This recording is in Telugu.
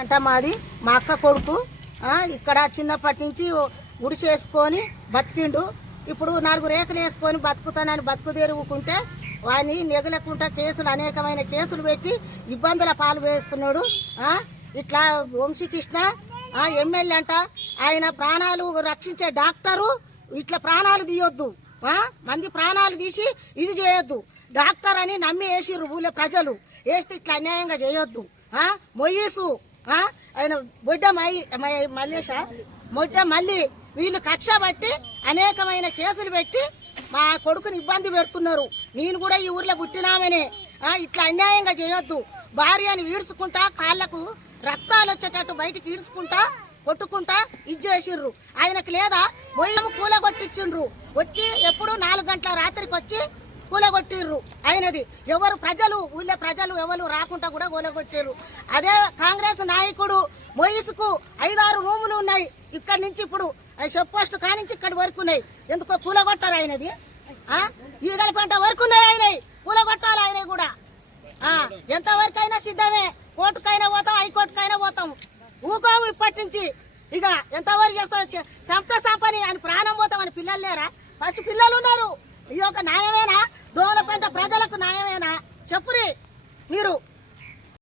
అంట మాది మా అక్క కొడుకు ఇక్కడ చిన్నప్పటి నుంచి గుడి చేసుకొని బతికిండు. ఇప్పుడు 4 రేకులు వేసుకొని బతుకుతానని బతుకుదేరుకుంటే వాడిని నెగలకుండా కేసులు అనేకమైన కేసులు పెట్టి ఇబ్బందుల పాలు వేస్తున్నాడు. ఇట్లా వంశీకృష్ణ ఎమ్మెల్యే అంట, ఆయన ప్రాణాలు రక్షించే డాక్టరు ఇట్లా ప్రాణాలు తీయొద్దు, మంది ప్రాణాలు తీసి ఇది చేయొద్దు. డాక్టర్ అని నమ్మి వేసిర్రు ఊళ్ళో ప్రజలు, వేస్తే ఇట్లా అన్యాయంగా చేయొద్దు. మొయ్యసు ఆయన బొడ్డ మళ్ళీ వీళ్ళు కక్ష బట్టి అనేకమైన కేసులు పెట్టి మా కొడుకుని ఇబ్బంది పెడుతున్నారు. నేను కూడా ఈ ఊర్లో పుట్టినామనే, ఇట్లా అన్యాయంగా చేయొద్దు. భార్యని ఈడ్చుకుంటా కాళ్ళకు రక్తాలు వచ్చేటట్టు బయటికి ఈడ్చుకుంటా కొట్టుకుంటా ఇది చేసిర్రు. ఆయనకు లేదా మొయ్యము కూలగొట్టించిండ్రు. వచ్చి ఎప్పుడు 4 గంటల రాత్రికి వచ్చి కూలగొట్టిర్రు. ఆయనది ఎవరు ప్రజలు ఊళ్ళో ప్రజలు ఎవరు రాకుండా కూడా కూలగొట్టిర్రు. అదే కాంగ్రెస్ నాయకుడు మొయిసుకు 5-6 రూములు ఉన్నాయి. ఇక్కడి నుంచి ఇప్పుడు చెప్ పోస్ట్ కానించి ఇక్కడి వరకు ఉన్నాయి. ఎందుకో కూలగొట్టారు ఆయనది. ఈగల పంట వరకు ఉన్నాయి ఆయనవి, కూలగొట్టాలి ఆయన కూడా. ఎంతవరకు అయినా సిద్ధమే, కోర్టుకైనా పోతాం, హైకోర్టుకైనా పోతాం, ఊకోము ఇప్పటి నుంచి. ఇక ఎంతవరకు చేస్తాడు సంపని ఆయన ప్రాణం పోతామని పిల్లలు లేరా? ఫస్ట్ పిల్లలు ఉన్నారు. ఇది ఒక న్యాయమేనా? దోమలపేట ప్రజలకు న్యాయమేనా? చెప్పురి మీరు.